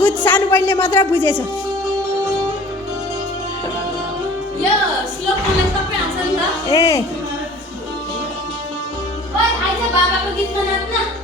good सानो बहिनीले मात्र बुझेछ यो श्लोक मलाई सबै आउँछ नि त ए ओइ आइज बाबाको गीतमा नाच्न